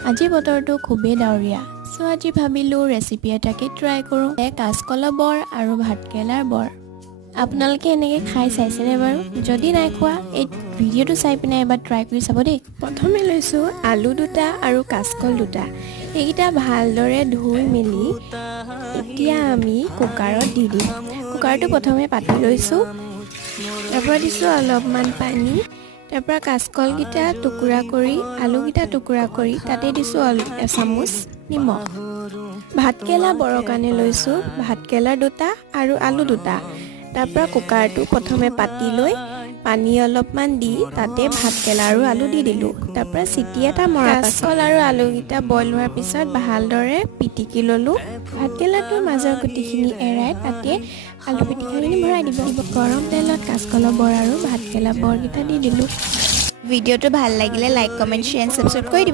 আজি বতৰটো খুবেই ডাৱৰীয়া সো আজি ভাবিলো ৰেচিপি এটাকে ট্ৰাই কৰো কাঁচকলৰ বৰ আৰু ভাতকেৰেলাৰ বৰ আপোনালোকে এনেকে খাই চাইছেনে বাৰু যদি নাই খোৱা এই ভিডিঅ'টো চাই পিনে এবাৰ ট্ৰাই কৰি চাব দেই প্ৰথমে লৈছো আলু দুটা আৰু কাঁচকল দুটা এইকেইটা ভালদৰে ধুই মেলি এতিয়া আমি কুকাৰত দি দিম কুকাৰটো প্ৰথমে পাতি লৈছো তাৰপৰা দিছো অলপমান পানী তাৰপৰা কাঁচকলকেইটা টুকুৰা কৰি আলুকেইটা টুকুৰা কৰি তাতে দিছো এচামুচ নিমখ ভাতকেৰেলা বৰৰ কাৰণে লৈছো ভাতকেৰেলা দুটা আৰু আলু দুটা তাৰপৰা কুকাৰটো প্ৰথমে পাতি লৈ পানী অলপমান দি তাতে ভাতকেৰেলা আৰু আলু দি দিলো তাৰপৰা চিটি এটা মৰা কাঁচকল আৰু আলুকেইটা বইল হোৱাৰ পিছত ভালদৰে পিটিকি ললো ভাতকেৰেলাটোৰ মাজৰ গুটিখিনি এৰাই তাতে আলু পিটিকাখিনি ভৰাই দিব গৰম তেলত কাঁচকলৰ বৰ আৰু ভাতকেৰেলা বৰকেইটা দি দিলো ভিডিঅ'টো ভাল লাগিলে like comment share and subscribe কৰি দিব